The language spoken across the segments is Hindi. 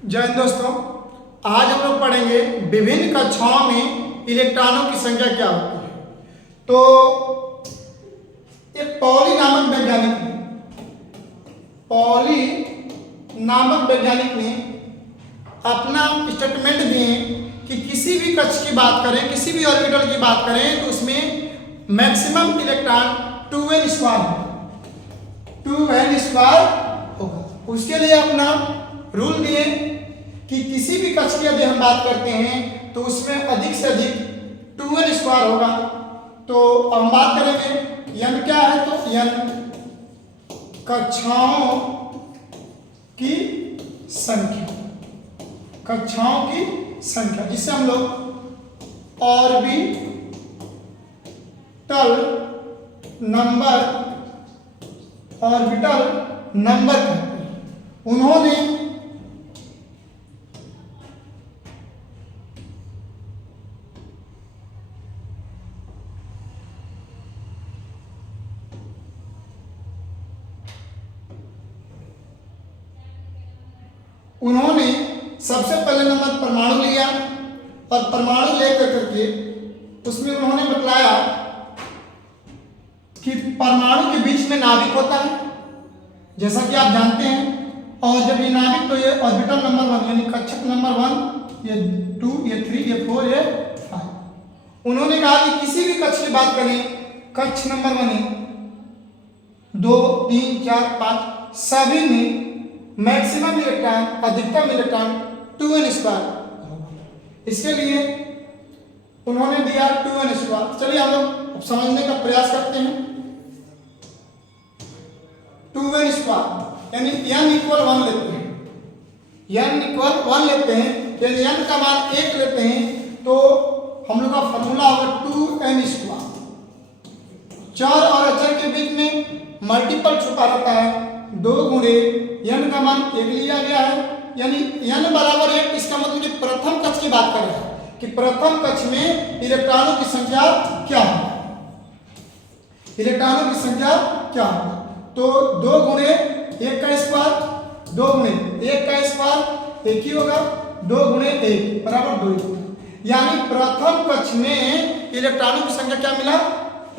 जय हिंद दोस्तों, आज हम लोग पढ़ेंगे विभिन्न कक्षाओं में इलेक्ट्रॉनों की संख्या क्या होती है। तो एक पॉली नामक वैज्ञानिक ने अपना स्टेटमेंट दिए कि किसी भी कक्ष की बात करें, किसी भी ऑर्बिटल की बात करें तो उसमें मैक्सिमम इलेक्ट्रॉन 2n स्क्वायर होगा। उसके लिए अपना रूल दिए कि किसी भी कक्ष की यदि हम बात करते हैं तो उसमें अधिक से अधिक 2n स्क्वायर होगा। तो हम बात करेंगे n क्या है, तो n कक्षाओं की संख्या, जिसे हम लोग ऑर्बिटल नंबर कहते हैं। उन्होंने सबसे पहले नंबर परमाणु लिया और परमाणु लेकर करके उसमें उन्होंने बतलाया कि परमाणु के बीच में नाभिक होता है, जैसा कि आप जानते हैं। और जब ये नाभिक, तो ये ऑर्बिटल नंबर 1 यानी कक्षक नंबर 1, ये 2, ये 3, ये 4, ये 5। उन्होंने कहा कि किसी भी कक्ष की बात करें, कक्ष नंबर 1, 2, 3, 4, 5 सभी में मैक्सिमम इलेक्ट्रॉन, अधिकतम इलेक्ट्रॉन 2n स्क्वायर। इसके लिए उन्होंने दिया 2n स्क्वायर। चलिए हम लोग अब समझने का प्रयास करते हैं। 2n स्क्वायर यानी n इक्वल 1 लेते हैं, यानी n का मान 1 लेते हैं तो हम लोग का फॉर्मूला होगा 2n स्क्वायर। चर और अचर के बीच में मल्टीपल छुपा रहता है। 2 गुणे n का मान 1 लिया गया है, यानी n बराबर 1। इसका मतलब कि प्रथम कक्ष की बात कर रहे हैं कि प्रथम कक्ष में इलेक्ट्रॉनों की संख्या क्या है, तो 2 गुणे 1 का स्क्वायर, 2 गुणे 1 का स्क्वायर 1 ही होगा, 2 गुणे 1 बराबर 2। यानी प्रथम कक्ष में इलेक्ट्रॉनों की संख्या क्या मिला,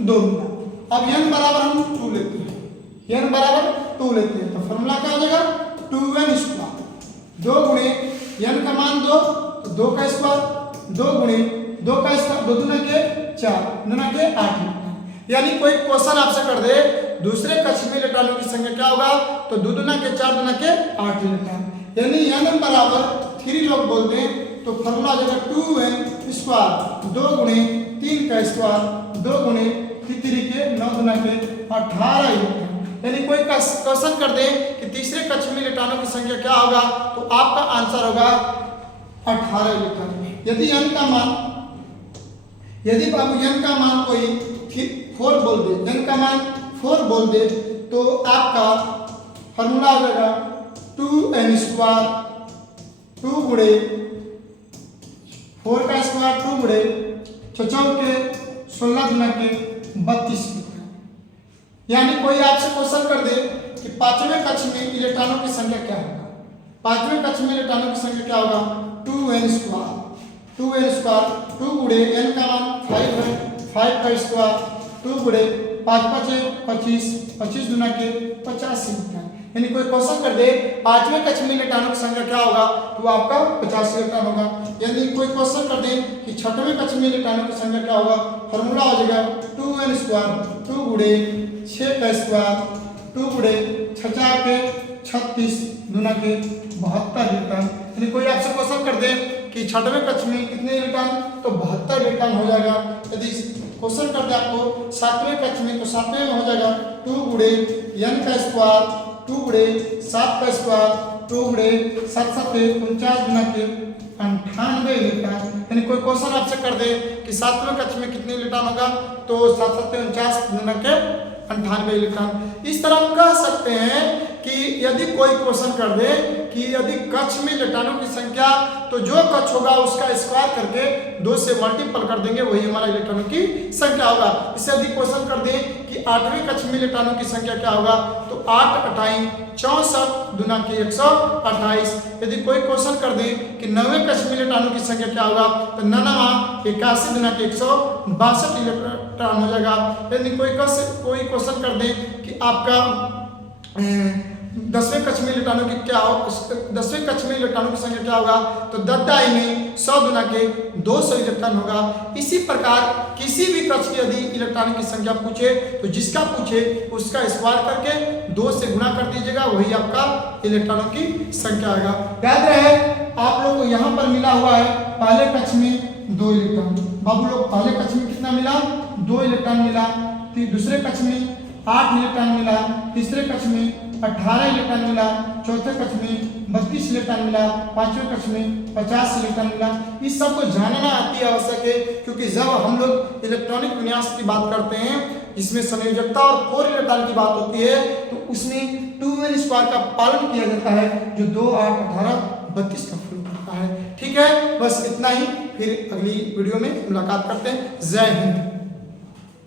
2 मिला। अब n बराबर हम 2 लेते हैं, तो फॉर्मूला क्या हो जाएगा 2n स्क्वायर। 2 गुणे n का मान 2, तो 2 का स्क्वायर, 2 गुणे 2 का स्क्वायर, 2 दूना के 4, 9 के 8। यानी कोई क्वेश्चन आपसे कर दे दूसरे कक्ष में इलेक्ट्रॉनों की संख्या क्या होगा, तो 2 दूना के 4, 2 के 8 इलेक्ट्रॉन। यानी n बराबर 3 लोग बोलते हैं, तो फॉर्मूला आ जाएगा 2n स्क्वायर। 2 गुणे 3 का स्क्वायर, 2 गुणे 3 के 9, 2 के 18 इलेक्ट्रॉन। यानी कोई क्वेश्चन कर दे कि तीसरे कक्ष में इलेक्ट्रॉनों की संख्या क्या होगा, तो आपका आंसर होगा 18 इलेक्ट्रॉन। यदि n का मान कोई 4 बोल दे, n का मान 4 बोल दे, तो आपका फॉर्मूला हो जाएगा 2n स्क्वायर, 2 गुणे 4 का स्क्वायर, 2 गुणे 4 के 16, 2 के 32। यानी कोई आपसे क्वेश्चन कर दे कि पांचवें कक्ष में इलेक्ट्रॉनों की संख्या क्या होगा, 2n स्क्वायर। 2 गुणे n का मान 5 है, 5 का स्क्वायर, 2 गुणे 5 5 25, 25 दूना के 85। यानी कोई क्वेश्चन कर दे पांचवें कक्ष में इलेक्ट्रॉनों की संख्या क्या होगा, तो आपका 50 इलेक्ट्रॉन होगा। यदि कोई क्वेश्चन कर दे कि छठवें कक्ष में इलेक्ट्रॉनों की संख्या क्या होगा, फॉर्मूला हो जाएगा 2n स्क्वायर, 2 गुणे 6 का स्क्वायर, 2 गुणे 6 के 36, दूना के 72 इलेक्ट्रॉन। यानी कोई आपसे क्वेश्चन कर दे कि छठवें कक्ष में कितने इलेक्ट्रॉन, तो 72 इलेक्ट्रॉन हो जाएगा। यदि क्वेश्चन कर दे आपको सातवें कक्ष में, तो सातवें में हो जाएगा 2 गुणे n का स्क्वायर, 2 गुणे 7 का स्क्वायर, 2 गुणे 7 7 49, दूना के 98 इलेक्ट्रॉन। यानी कोई क्वेश्चन आपसे कर दे कि सातवें कक्ष में कितने इलेक्ट्रॉन होगा, तो 7 7 49, दूना के 98 इलेक्ट्रॉन। इस तरह हम कह सकते हैं कि कि यदि कोई क्वेश्चन कर दे कि यदि कक्ष में इलेक्ट्रॉनों की संख्या, तो जो कक्ष होगा उसका स्क्वायर करके 2 से मल्टीपल कर देंगे, वही हमारा इलेक्ट्रॉनों की संख्या होगा। इससे यदि क्वेश्चन कर दे कि 8वें कक्ष में इलेक्ट्रॉनों की संख्या क्या होगा, तो 8 अठाई 64 दूना के 128। यदि कोई क्वेश्चन कर दे कि 9वें कक्ष में इलेक्ट्रॉनों की संख्या क्या होगा, तो 9 81 दूना के 162 इलेक्ट्रॉन हो जाएगा। यदि कोई क्वेश्चन कर दे कि आपका 10वें कक्ष में इलेक्ट्रॉनों की क्या हो, 10वें कक्ष में इलेक्ट्रॉनों की संख्या क्या होगा, तो 10 में 100 गुना के 200 इलेक्ट्रॉन होगा। इसी प्रकार किसी भी कक्ष की यदि इलेक्ट्रॉन की संख्या पूछे, तो जिसका पूछे उसका स्क्वायर करके 2 से गुणा कर दीजिएगा, वही आपका इलेक्ट्रॉनों की संख्या आएगा। याद रहे आप लोग को यहाँ पर मिला हुआ है पहले कक्ष में 2 इलेक्ट्रॉन। बाबू लोग पहले कक्ष में कितना मिला, 2 इलेक्ट्रॉन मिला। दूसरे कक्ष में 8 इलेक्ट्रॉन मिला। तीसरे कक्ष में 18 इलेक्ट्रॉन मिला। चौथे कक्ष में 32 इलेक्ट्रॉन मिला। पांचवें कक्ष में 50 इलेक्ट्रॉन मिला। इस सब को जानना अति आवश्यक है, क्योंकि जब हम लोग इलेक्ट्रॉनिक विन्यास की बात करते हैं, इसमें संयोजकता और कोर इलेक्ट्रॉन की बात होती है, तो उसमें 2n स्क्वायर का पालन किया जाता है, जो 2, 8, 18, 32 का फल करता है। ठीक है, बस इतना ही। फिर अगली वीडियो में मुलाकात करते हैं। जय हिंद।